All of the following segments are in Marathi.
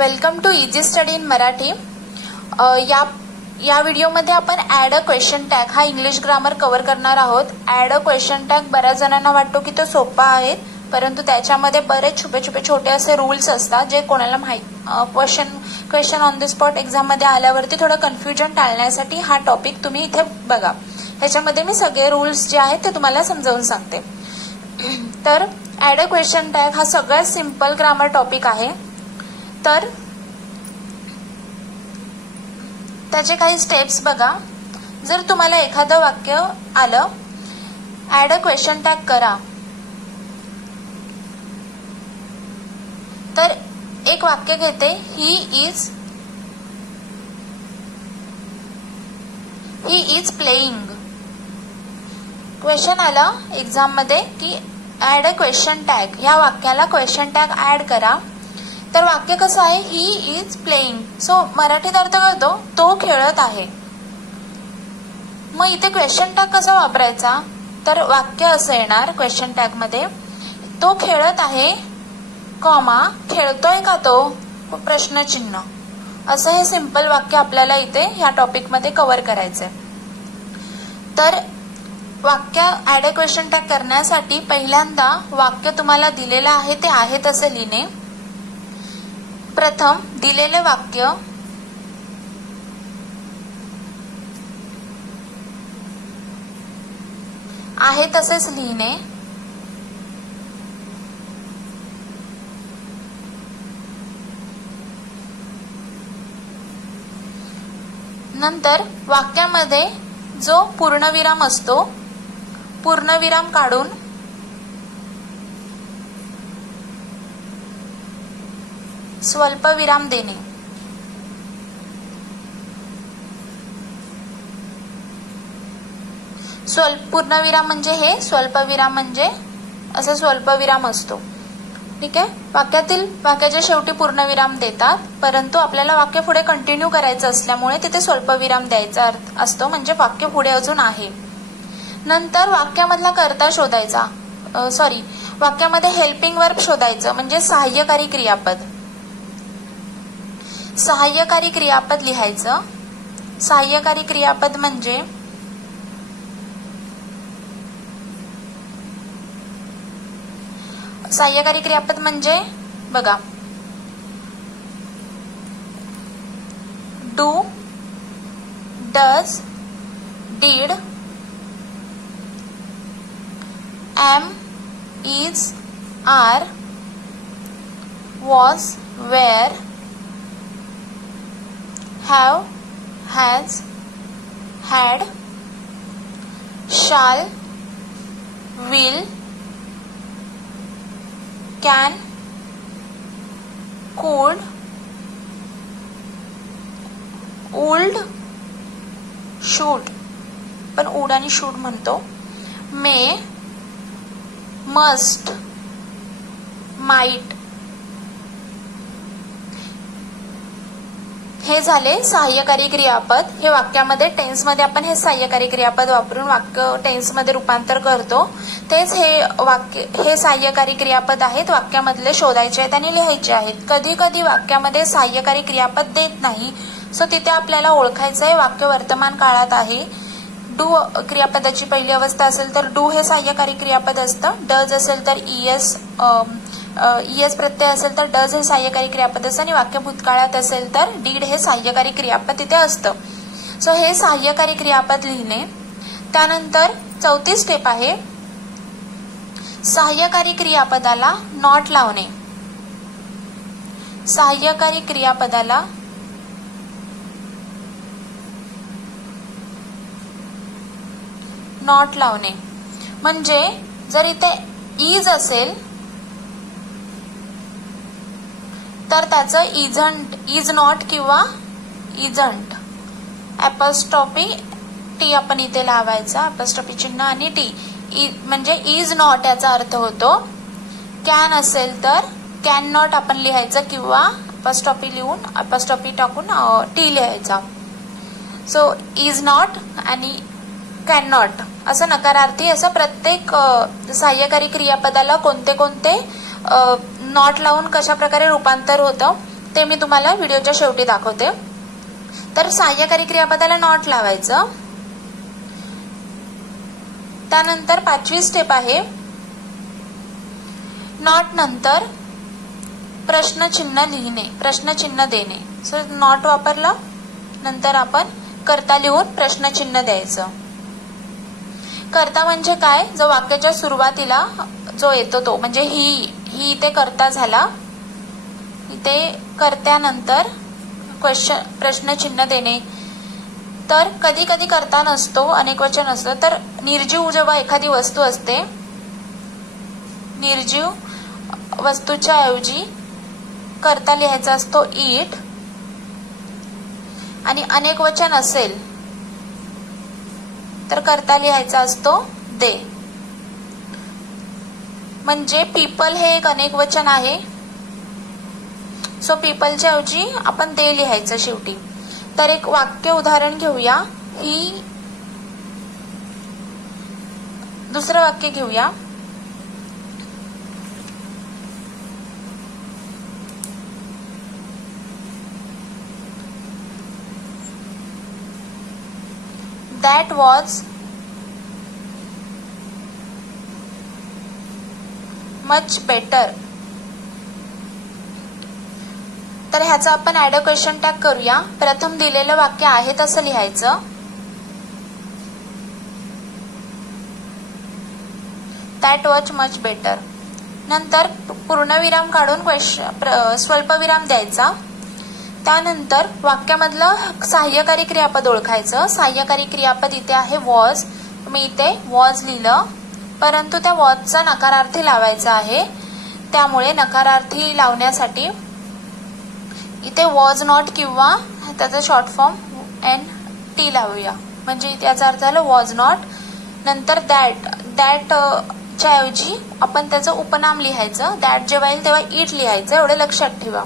Welcome to easy study in Marathi. या व्हिडिओमध्ये आपण ॲड अ क्वेश्चन टॅग हा इंग्लिश ग्रामर कव्हर करणार आहोत। ॲड अ क्वेश्चन टॅग बऱ्याच जणांना वाटतो की तो सोपा आहे, परंतु त्याच्यामध्ये बरेच छोटे असे रूल्स असतात जे कोणाला question on the spot exam मध्ये आल्यावरती थोडं कन्फ्युजन टाळण्यासाठी हा टॉपिक तुम्ही इथे बघा। ह्याच्यामध्ये मी सगळे रूल्स जे आहेत ते तुम्हाला समजावून सांगते। तर ॲड अ क्वेश्चन टॅग हा सगळ्यात सिंपल ग्रामर टॉपिक आहे। तर त्याचे काही स्टेप्स बघा। जर तुम्हाला एखादं वाक्य आलं, ॲड अ क्वेश्चन टॅग करा, तर एक वाक्य घेते, ही इज प्लेइंग। क्वेश्चन आला एक्झाम मध्ये की ॲड अ क्वेश्चन टॅग, या वाक्याला क्वेश्चन टॅग ऍड करा। तर वाक्य कसं आहे, ही इज प्लेइंग। सो मराठीत अर्थ करतो तो खेळत आहे। मग इथे क्वेश्चन टॅग कसा वापरायचा, तर वाक्य असं येणार क्वेश्चन टॅग मध्ये, तो खेळत आहे कॉमा खेळतोय का तो प्रश्नचिन्ह। असं हे सिंपल वाक्य आपल्याला इथे ह्या टॉपिक मध्ये कव्हर करायचंय। तर वाक्य ॲड अ क्वेश्चन टॅग करण्यासाठी पहिल्यांदा वाक्य तुम्हाला दिलेलं आहे ते आहे तसे लिहिणे। प्रथम दिलेले वाक्य आहे तसेच लिहिणे। नंतर वाक्यामध्ये जो पूर्णविराम असतो, पूर्णविराम काढून स्वल्पविराम देणे। पूर्णविराम म्हणजे हे, स्वल्पविराम म्हणजे असं स्वल्पविराम असतो। ठीक आहे, वाक्याच्या शेवटी पूर्णविराम देतात, परंतु आपल्याला वाक्य पुढे कंटिन्यू करायचं असल्यामुळे तिथे स्वल्पविराम द्यायचा असतो, म्हणजे वाक्य पुढे अजून आहे। नंतर वाक्यामधला कर्ता शोधायचा, वाक्यामध्ये हेल्पिंग वर्ब शोधायचं, म्हणजे सहाय्यकारी क्रियापद। सहाय्यकारी क्रियापद लिहायचं। सहाय्यकारी क्रियापद म्हणजे बघा, do, does, did, am, is, are, was, were, have, has, had, shall, will, can, could, would, should, पण would आणि should म्हणतो, may, must, might। हे झाले सहाय्यकारी क्रियापद। हे वाक्यामध्ये टेन्स मध्ये आपण हे सहाय्यकारी क्रियापद वापरून वाक्य टेन्स मध्ये रूपांतर करतो। तेच हे सहाय्यकारी क्रियापद आहेत, वाक्यामधले शोधायचे आहेत आणि लिहायचे आहेत। कधी कधी वाक्यामध्ये सहाय्यकारी क्रियापद देत नाही, सो तिथे आपल्याला ओळखायचं आहे वाक्य वर्तमान काळात आहे। डू क्रियापदाची पहिली अवस्था असेल तर डू हे सहाय्यकारी क्रियापद असतं। डज असेल तर ईएस प्रत्यय असेल तर डज हे सहाय्यकारी क्रियापद असतं, आणि वाक्य भूतकाळात असेल तर डीड हे सहाय्यकारी क्रियापद तिथे असतं। सो हे सहाय्यकारी क्रियापद लिहिणे। त्यानंतर चौथी स्टेप आहे सहाय्यकारी क्रियापदाला नॉट लावणे। सहाय्यकारी क्रियापदाला नॉट लावणे म्हणजे जर इथे इज असेल तर त्याचं इज नॉट किंवा इजंट, अपॉस्ट्रॉफी टी आपण इथे लावायचा, अपॉस्ट्रॉफी चिन्ह आणि टी, म्हणजे इज नॉट याचा अर्थ होतो। कॅन असेल तर कॅन नॉट आपण लिहायचं किंवा अपॉस्ट्रॉफी लिहून अपॉस्ट्रॉफी टाकून टी लिहायचा। सो इज नॉट आणि कॅन नॉट असं नकारार्थी असं प्रत्येक सहाय्यकारी क्रियापदाला कोणते कोणते नॉट लावून कशा प्रकारे रूपांतर होतं ते मी तुम्हाला व्हिडिओच्या शेवटी दाखवते. तर सहाय्यकारी क्रियापदाला नॉट लावायचं. त्यानंतर 5वी स्टेप आहे, नॉट नंतर प्रश्नचिन्ह लिहिणे, प्रश्नचिन्ह देणे. सो नॉट वापरलं, नंतर आपण कर्ता लिहून प्रश्नचिन्ह द्यायचं. कर्ता म्हणजे काय, जो वाक्याच्या सुरुवातीला जो येतो तो, म्हणजे ही इथे कर्ता झाला. इथे कर्त्यानंतर प्रश्नचिन्ह देणे. तर कधी कधी कर्ता नसतो, अनेक वचन असतं. तर निर्जीव जेव्हा एखादी वस्तू असते, निर्जीव वस्तूच्या ऐवजी कर्ता लिहायचा असतो इट, आणि अनेक वचन असेल तर कर्ता लिहायचा असतो दे. म्हणजे पीपल हे एक अनेक वचन आहे, सो पीपलच्या ऐवजी आपण दे लिहायचं शेवटी. तर एक वाक्य उदाहरण घेऊया. ही दुसरं वाक्य घेऊया. That was much better. तर ह्याचा आपण ऍड अ क्वेश्चन टॅग करूया. प्रथम दिलेलं वाक्य आहे तसं लिहायचं. That was much better. नंतर पूर्णविराम काढून स्वल्पविराम द्यायचा. त्यानंतर वाक्यामधलं सहाय्यकारी क्रियापद ओळखायचं. सहाय्यकारी क्रियापद इथे आहे वॉज. मी इथे वॉज लिहिलं, परंतु त्या वॉजचा नकारार्थी लावायचा आहे. त्यामुळे नकारार्थी लावण्यासाठी इथे वॉज नॉट किंवा त्याचा शॉर्ट फॉर्म NT लावूया. म्हणजे याचा अर्थ झाला वॉज नॉट. नंतर दॅट च्या ऐवजी आपण त्याचं उपनाम लिहायचं. दॅट जेव्हा येईल तेव्हा इट लिहायचं, एवढं लक्षात ठेवा.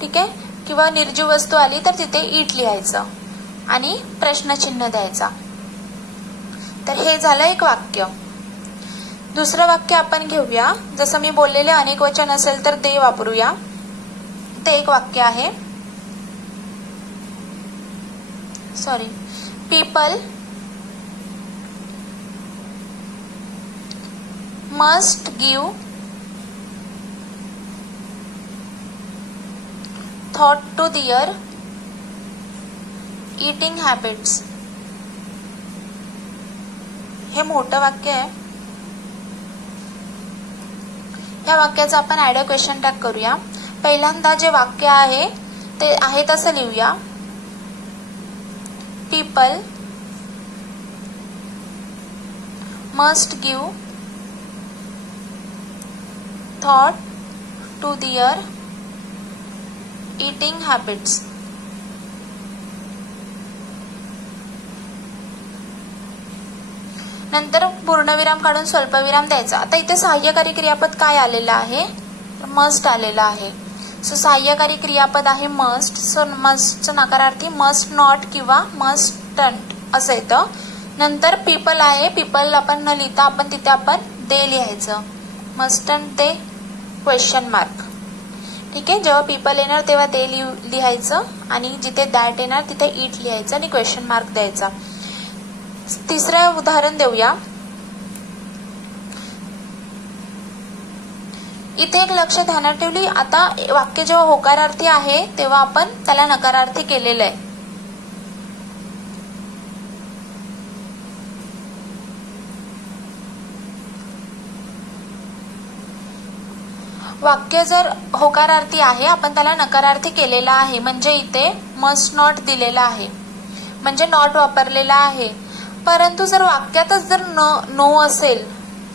ठीक आहे. किंवा निर्जीव वस्तू आली तर तिथे इट लिहायचं आणि प्रश्नचिन्ह द्यायचा. तर हे झालं एक वाक्य. दुसरं वाक्य आपण घेऊया. जसं मी बोललेले अनेक वचन असेल तर दे वापरूया. ते एक वाक्य आहे. People must give thought to their eating habits. हे मोठं वाक्य आहे. या वाक्याचा आपण ऍड अ क्वेश्चन टॅग करूया. पहिल्यांदा जे वाक्य आहे ते आहे तसं लिहूया. People must give thought to their eating habits. नंतर पूर्णविराम काढून स्वल्पविराम द्यायचा. आता इथे सहाय्यकारी क्रियापद काय आलेलं आहे, मस्ट आलेलं आहे. सो सहाय्यकारी क्रियापद आहे मस्ट. सो मस्टचं नकारार्थी मस्ट नॉट किंवा मस्टंट असं येतं. नंतर पीपल आहे. पीपल आपण न लिहिता आपण तिथे आपण दे लिहायचं. मस्टंट दे क्वेश्चन मार्क. ठीक आहे. जेव्हा पीपल येणार तेव्हा दे लिहायचं आणि जिथे दॅट येणार तिथे इट लिहायचं आणि क्वेश्चन मार्क द्यायचा. तिसरं उदाहरण देऊया. इथे एक लक्ष ध्यानात ठेवली. आता वाक्य जेव्हा होकारार्थी आहे तेव्हा आपण त्याला नकारार्थी केलेलं आहे. वाक्य जर होकारार्थी आहे आपण त्याला नकारार्थी केलेला आहे. म्हणजे इथे मस्ट नॉट दिलेला आहे, म्हणजे नॉट वापरलेला आहे. परंतु जर वाक्यातच जर नो असेल,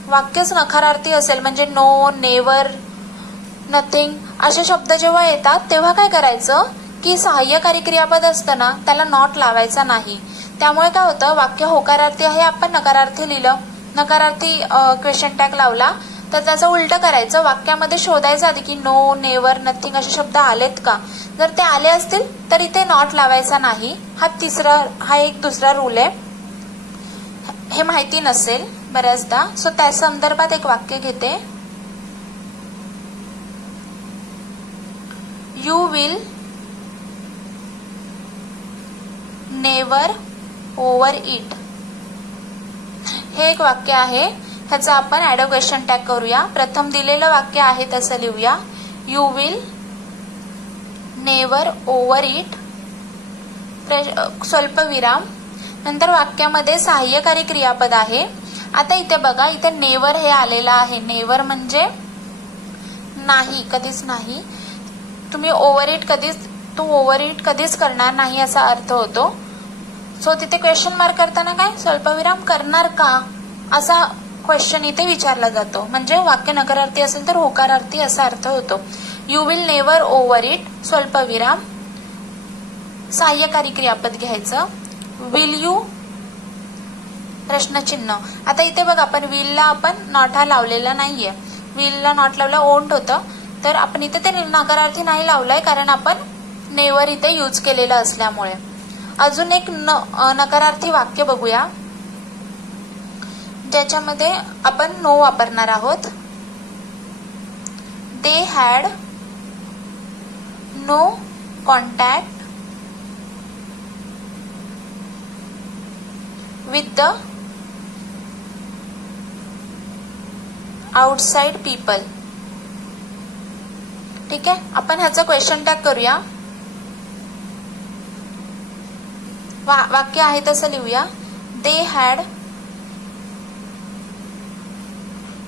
वाक्यच नकारार्थी असेल, म्हणजे नो, नेवर, नथिंग असे शब्द जेव्हा येतात तेव्हा काय करायचं की सहाय्यकारी क्रियापद असतं ना त्याला नॉट लावायचा नाही. त्यामुळे काय होतं, वाक्य होकारार्थी आहे आपण नकारार्थी लिहिलं, नकारार्थी क्वेश्चन टॅग लावला, तर त्याचं उलट करायचं. वाक्यामध्ये शोधायचं आधी की नो, नेवर, नथिंग असे शब्द आलेत का. जर ते आले असतील तर इथे नॉट लावायचा नाही. हा एक दुसरा रूल आहे. हे माहिती नसेल बऱ्याचदा. सो त्या संदर्भात एक वाक्य घेते. You will never over it. हे एक वाक्य आहे, ह्याचा आपण ऍड अ क्वेश्चन टॅग करूया. प्रथम दिलेलं वाक्य आहे तसं लिहूया. You will never over it, स्वल्पविराम. नंतर वाक्यामध्ये सहाय्यकारी क्रियापद आहे. आता इथे बघा, इथे नेवर हे आलेलं आहे. नेवर म्हणजे नाही, कधीच नाही. तुम्ही ओव्हर इट तू ओव्हर इट कधीच करणार नाही असा अर्थ होतो. सो तिथे क्वेश्चन मार्क करताना काय, स्वल्पविराम करणार का असा क्वेश्चन इथे विचारला जातो. म्हणजे वाक्य नकारार्थी असेल तर होकारार्थी असा अर्थ होतो. You will never over it, स्वल्पविराम, सहाय्यकारी क्रियापद घ्यायचं. विल यू, प्रश्नचिन्ह. आता इथे बघा, आपण विलला आपण नॉट हा लावलेला नाहीये. विलला नॉट लावला ओंट होतं, तर आपण इथे ते नकारार्थी नाही लावलाय, कारण आपण नेवर इथे यूज केलेलं असल्यामुळे. अजून एक नकारार्थी वाक्य बघूया, ज्याच्यामध्ये आपण नो वापरणार आहोत. They had no contact with the outside people. ठीक आहे, आपण ह्याचं क्वेश्चन टॅग करूया. वाक्य आहे तसं लिहूया. They had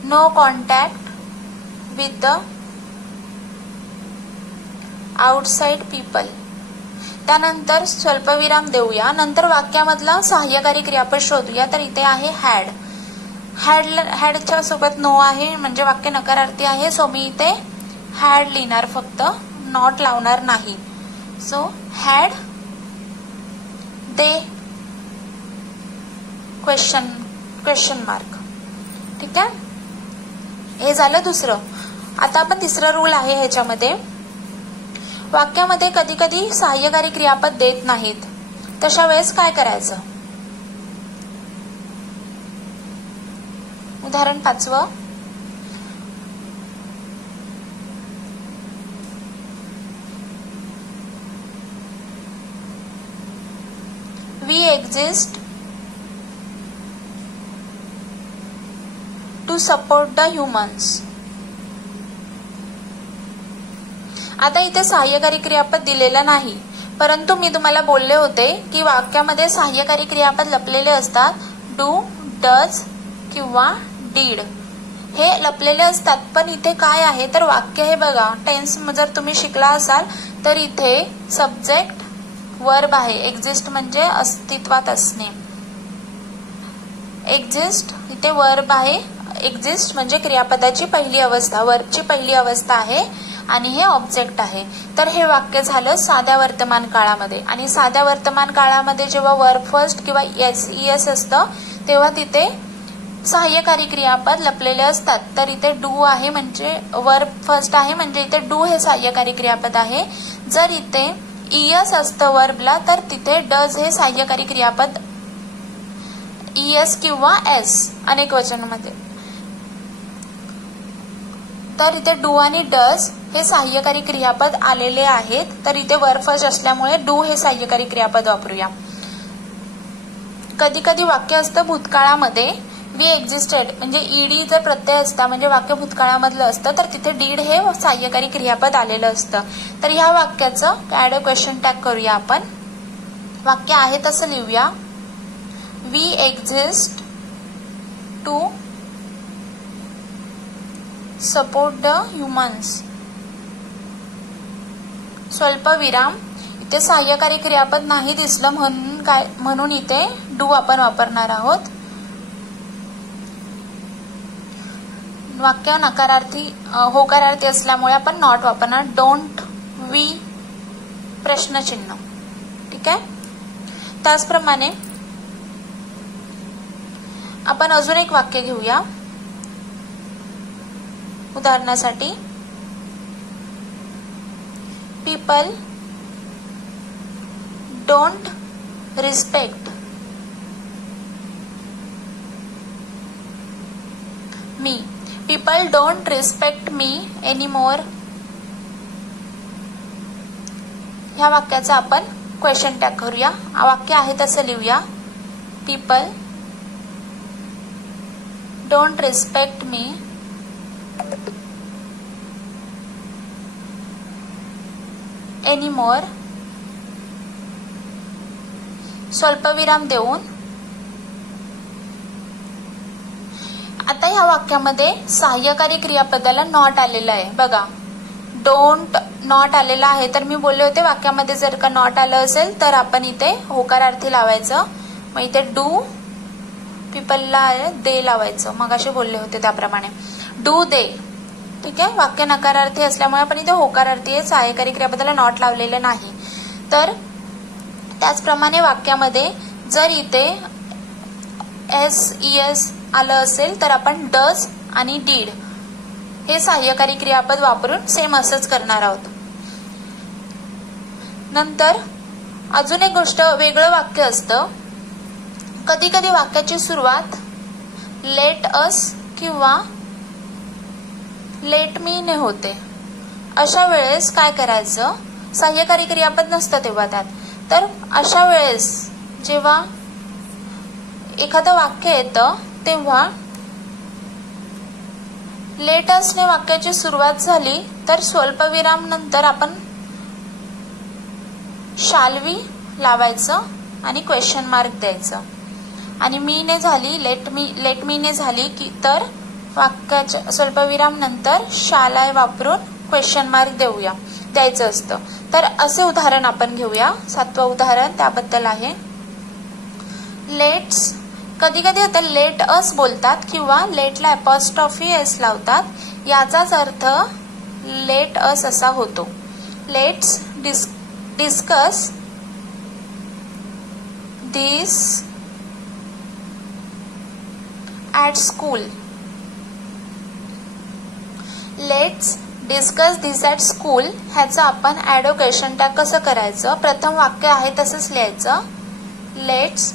no contact with the outside people. त्यानंतर स्वल्पविराम देऊया. नंतर वाक्यामधला सहाय्यकारी क्रियापद शोधूया. तर इथे आहे हॅड. हॅडच्या सोबत नो आहे, म्हणजे वाक्य नकारार्थी आहे. सो मी इथे हॅड लिहिणार, फक्त नॉट लावणार नाही. So had they question mark. ठीक आहे, हे झालं दुसरं. आता आपण तिसरं रूल आहे ह्याच्यामध्ये. वाक्यामध्ये कधी कधी सहाय्यकारी क्रियापद देत नाहीत, तशा वेळेस काय करायचं. उदाहरण 5. We exist to support the humans. आता इथे सहाय्यकारी क्रियापद दिलेलं नाही, परंतु मी तुम्हाला बोलले होते की वाक्यामध्ये सहाय्यकारी क्रियापद लपलेले असतात. डू, डज किंवा डीड हे लपलेले असतात. पण इथे काय आहे तर वाक्य हे बघा, टेन्स जर तुम्ही शिकला असाल तर इथे सब्जेक्ट वर्ब आहे. एक्झिस्ट म्हणजे अस्तित्वात असणे. एक्झिस्ट इथे वर्ब आहे. एक्झिस्ट म्हणजे क्रियापदाची पहिली अवस्था, वर्बची पहिली अवस्था आहे, आणि हे ऑब्जेक्ट आहे. तर हे वाक्य झालं साध्या वर्तमान काळामध्ये. आणि साध्या वर्तमान काळामध्ये जेव्हा वर्ब फर्स्ट किंवा एस असतं तेव्हा तिथे सहाय्यकारी क्रियापद लपलेले असतात. तर इथे डू आहे, म्हणजे वर्ब फर्स्ट आहे, म्हणजे इथे डू हे सहाय्यकारी क्रियापद आहे. जर इथे ईएस असतं वर्बला तर तिथे डज हे सहाय्यकारी क्रियापद, ईएस किंवा एस अनेक वचनामध्ये. तर इथे डू आणि डज हे सहाय्यकारी क्रियापद आलेले आहेत. तर इथे वर्ब फर्स्ट असल्यामुळे डू हे सहाय्यकारी क्रियापद वापरूया. कधी कधी वाक्य असतं भूतकाळामध्ये, वी एक्झिस्टेड म्हणजे ईडी जर प्रत्यय असता म्हणजे वाक्य भूतकाळामधलं असतं, तर तिथे डीड हे सहाय्यकारी क्रियापद आलेलं असतं. तर ह्या वाक्याचं ऍड अ क्वेश्चन टॅग करूया आपण. वाक्य आहे तसं लिहूया. We exist to support the humans, स्वल्पविराम. इथे सहाय्यकारी क्रियापद नाही दिसलं म्हणून इथे डू आपण वापरणार आहोत. वाक्य नकारार्थी होकारार्थी असल्यामुळे आपण नॉट वापरणार. डोंट, वी, प्रश्नचिन्ह. ठीक आहे, त्याचप्रमाणे आपण अजून एक वाक्य घेऊया उदाहरणासाठी. People don't respect me. People don't respect me anymore ह्या वाक्याचा आपण क्वेश्चन टॅग करूया. वाक्य आहे तसं लिहूया. People don't respect me anymore. स्वल्पविराम देऊन. आता ह्या वाक्यामध्ये सहाय्यकारी क्रियापदाला नॉट आलेलं आहे बघा. डोंट नॉट आलेला आहे, तर मी बोलले होते वाक्यामध्ये जर का नॉट आलं असेल तर आपण इथे होकारार्थी लावायचं. मग इथे डू, पीपलला दे लावायचं. मग असे बोलले होते त्याप्रमाणे डू दे. ठीक आहे, वाक्य नकारार्थी असल्यामुळे आपण इथे होकारार्थी आहे, सहाय्यकारी क्रियापदाला नॉट लावलेलं नाही. तर त्याचप्रमाणे वाक्यामध्ये जर इथे SES आलं असेल तर आपण डज आणि डीड हे सहाय्यकारी क्रियापद वापरून सेम असंच करणार आहोत. नंतर अजून एक गोष्ट, वेगळं वाक्य असतं. कधी कधी वाक्याची सुरुवात लेट अस किंवा लेट मी ने होते. अशा वेळेस काय करायचं, सहाय्यकारी क्रियापद नसतं तेव्हा त्यात. तर अशा वेळेस जेव्हा एखादं वाक्य येतं तेव्हा लेट असने वाक्याची सुरुवात झाली तर स्वल्पविराम नंतर आपण शाल्वी लावायचं आणि क्वेश्चन मार्क द्यायचं. आणि मी ने झाली, लेट मी ने झाली की तर वाक्याच्या स्वल्पविराम नंतर शालाय वापरून क्वेश्चन मार्क द्यायचं असतं. तर असे उदाहरण आपण घेऊया. 7वं उदाहरण त्याबद्दल आहे. लेट्स, कधी कधी आता लेट अस बोलतात किंवा लेटला अपॉस्ट्रॉफी एस लावतात. याचाच अर्थ लेट अस असा होतो. Let's discuss this at school. Let's discuss this at school ह्याचं आपण ॲड क्वेश्चन टॅग कसं करायचं. प्रथम वाक्य आहे तसंच लिहायचं. Let's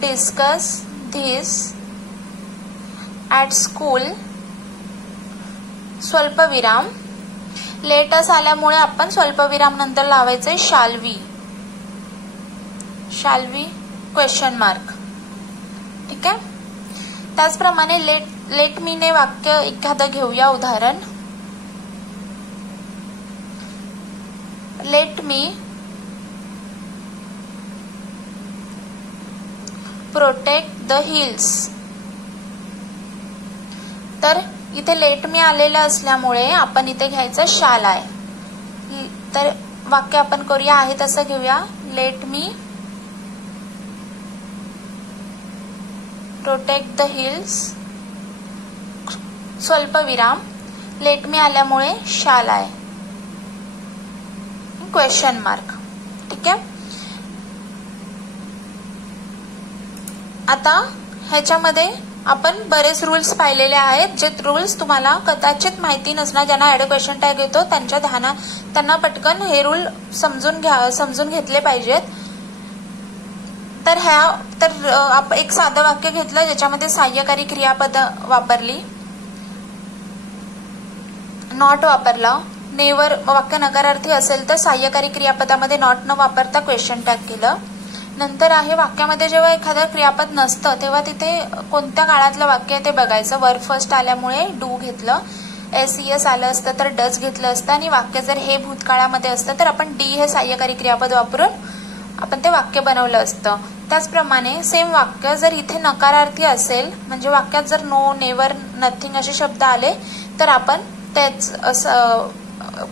discuss this at school स्वल्पविराम. लेटस आल्यामुळे आपण स्वल्पविराम नंतर लावायचे शाल्वी क्वेश्चन मार्क. ठीक आहे. त्याचप्रमाणे लेट मी ने वाक्य एखादं घेऊया उदाहरण. Let me protect the hills. तर इथे लेट मी आलेलं असल्यामुळे आपण इथे घ्यायचं शाल आहे. तर वाक्य आपण करूया आहे तसं घेऊया. Let me protect the hills स्वल्पविराम. लेट मी आल्यामुळे शाल आहे क्वेश्चन मार्क. ठीक आहे. आता ह्याच्यामध्ये आपण बरेच रूल्स पाहिलेले आहेत. जे रूल्स तुम्हाला कदाचित माहिती नसणार, ज्यांना ॲड क्वेश्चन टॅग येतो त्यांना पटकन हे रूल समजून घेतले पाहिजेत. तर एक साधं वाक्य घेतलं ज्याच्यामध्ये सहाय्यकारी क्रियापद वापरली, नॉट वापरला. नेवर वाक्य नकारार्थी असेल तर सहाय्यकारी क्रियापदामध्ये नॉट न वापरता क्वेश्चन टॅग केलं. नंतर आहे वाक्यामध्ये जेव्हा एखादं क्रियापद नसतं तेव्हा तिथे कोणत्या काळातलं वाक्य आहे ते बघायचं. वर्ब फर्स्ट आल्यामुळे डू घेतलं. SES आलं असतं तर डज घेतलं असतं. आणि वाक्य जर हे भूतकाळामध्ये असतं तर आपण डी हे सहाय्यकारी क्रियापद वापरून आपण ते वाक्य बनवलं असतं. त्याचप्रमाणे सेम वाक्य जर इथे नकारार्थी असेल, म्हणजे वाक्यात जर नो, नेवर, नथिंग असे शब्द आले तर आपण त्याच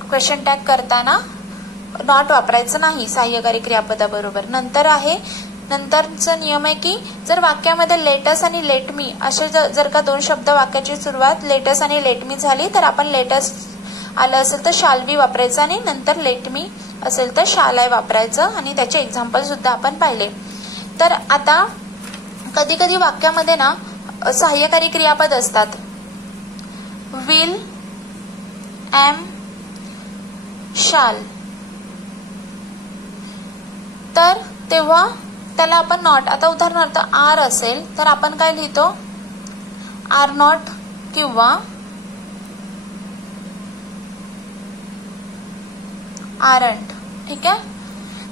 क्वेश्चन टॅग करताना नॉट वापरायचं नाही सहाय्यकारी क्रियापदाबरोबर. नंतरचा नियम आहे की जर वाक्यामध्ये लेटस आणि लेट मी असे जर का दोन शब्द वाक्याची सुरुवात लेटस आणि लेट मी झाली तर आपण लेटस आलं असेल तर शाल्वी वापरायचं आणि नंतर लेट मी असेल तर शालाय वापरायचं. आणि त्याचे एक्झाम्पल सुद्धा आपण पाहिले. तर आता कधी कधी वाक्यामध्ये ना सहाय्यकारी क्रियापद असतात. विल, एम, शाल. तर तेव्हा त्याला आपण नॉट, आता उदाहरणार्थ आर असेल तर आपण काय लिहितो, आर नॉट किंवा आरंट. ठीक आहे.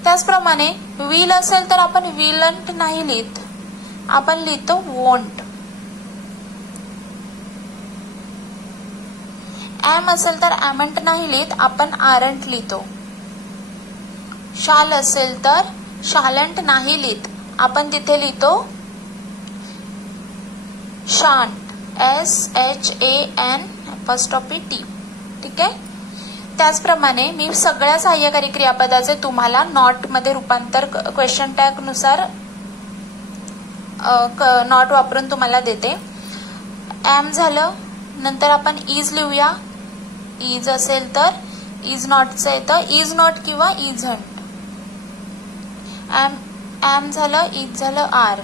त्याचप्रमाणे विल असेल तर आपण विलंट नाही लिहित, आपण लिहितो वोंट. एम असेल तर ॲमंट नाही लिहित, आपण आरंट लिहितो. शाल असेल तर शालंट नाही लिहित, आपण तिथे लिहितो शांट. SHANT. ठीक आहे. त्याचप्रमाणे मी सगळ्या सहाय्यकारी क्रियापदाचे तुम्हाला नॉट मध्ये रूपांतर क्वेश्चन टॅग नुसार नॉट वापरून तुम्हाला देते. एम झालं, नंतर आपण इज लिहूया. इज असेल तर इज नॉटचं येतं इज नॉट किंवा इझंट. एम झालं, इज झालं आर.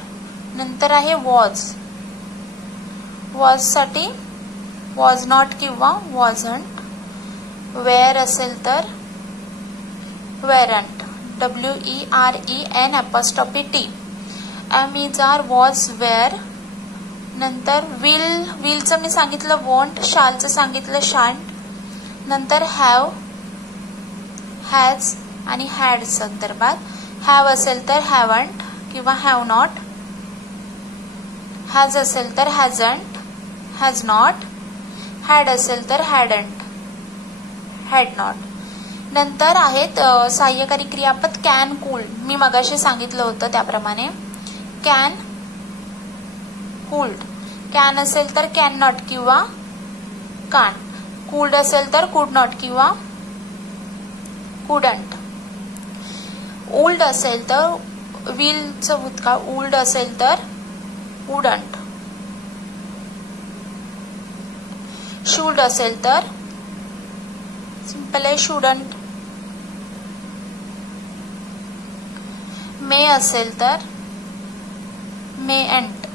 नंतर आहे वॉज. वॉज साठी वॉज नॉट किंवा वॉझंट. वेअर असेल तर weren't. WEREN'. Am is are was were. नंतर विल, विलचं मी सांगितलं वोंट, शालचं सांगितलं शांट. नंतर हॅव, हॅज आणि हॅड संदर्भात. हॅव असेल तर हॅवंट किंवा हॅव नॉट. हॅज असेल तर हॅझंट, हॅज नॉट. हॅड असेल तर हॅडंट, हॅड नॉट. नंतर आहेत सहाय्यकारी क्रियापद कॅन, कूल्ड. मी मगाशी सांगितलं होतं त्याप्रमाणे. Can, cooled. कॅन असेल तर कॅन नॉट किंवा कांट. कूल्ड असेल तर कुड नॉट किंवा कुडंट. ओल्ड असेल तर विलचं भूतकाळ ओल्ड असेल तर वुडंट. शुड असेल तर सिंपल आहे शुडंट. मे असेल तर मेअंट.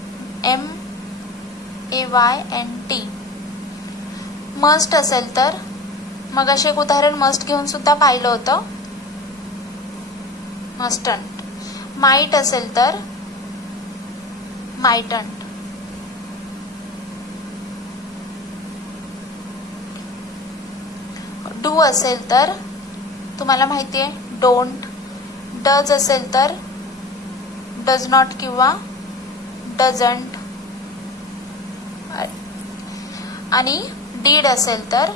MAYNT. मस्ट असेल तर मगाशी एक उदाहरण मस्ट घेऊन सुद्धा पाहिलं होतं, मस्टंट. माइट असेल तर माइटंट. डू असेल तर तुम्हाला माहिती आहे डोंट. डज असेल तर डज नॉट किंवा डझंट. आणि डीड असेल तर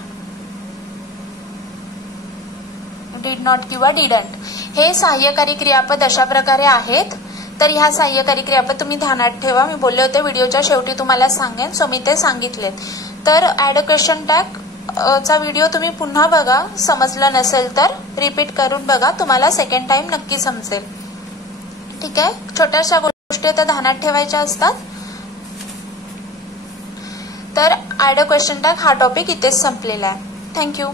डीड नॉट किंवा डिडंट. हे सहाय्यकारी क्रियापद अशा प्रकारे आहेत. तर ह्या सहाय्यकारी क्रियापद तुम्ही ध्यानात ठेवा. मी बोलले होते व्हिडिओच्या शेवटी तुम्हाला सांगेन, सो मी ते सांगितलेत. तर ऍड अ क्वेश्चन टॅग चा व्हिडिओ तुम्ही पुन्हा बघा, समजलं नसेल तर रिपीट करून बघा, तुम्हाला सेकंड टाइम नक्की समजेल. ठीक आहे. छोट्याशा गोष्टी आता ध्यानात ठेवायच्या असतात. तर ऍड अ क्वेश्चन टॅग हा टॉपिक इथेच संपलेला आहे. थँक्यू.